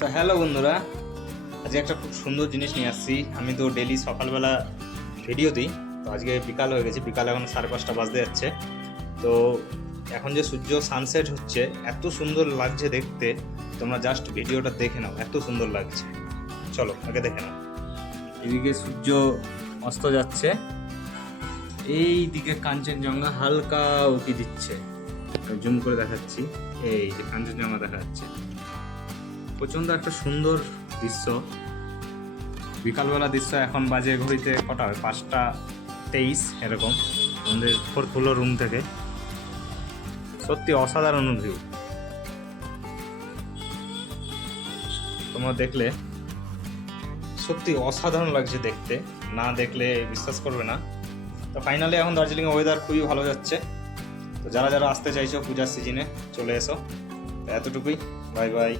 তো হ্যালো বন্ধুরা, আজকে একটা খুব সুন্দর জিনিস নিয়ে আসছি। আমি তো ডেলি সকালবেলা ভিডিও দিই, তো আজকে বিকাল হয়ে গেছে, বিকাল এখন 5:30 বাজতে যাচ্ছে। তো এখন যে সূর্য সানসেট হচ্ছে, এত সুন্দর লাগছে দেখতে। তোমরা জাস্ট ভিডিওটা দেখে নাও, এত সুন্দর লাগছে। চলো আগে দেখে নাও। এদিকে সূর্য অস্ত যাচ্ছে, এই দিকে কাঞ্চনজঙ্ঘা হালকা উঁকি দিচ্ছে। জুম করে দেখাচ্ছি, এই যে কাঞ্চনজঙ্ঘা দেখা যাচ্ছে। প্রচণ্ড একটা সুন্দর দৃশ্য, বিকালবেলা দৃশ্য। এখন বাজে ঘড়িতে কটা হয়, 5:23 এরকম। আমাদের 4th ফ্লোর রুম থেকে সত্যি অসাধারণ ভিউ। তোমরা দেখলে সত্যি অসাধারণ লাগছে দেখতে, না দেখলে বিশ্বাস করবে না। তো ফাইনালি এখন দার্জিলিং ওয়েদার খুবই ভালো যাচ্ছে। তো যারা যারা আসতে চাইছো পূজার সিজনে চলে এসো। তো এতটুকুই, বাই বাই।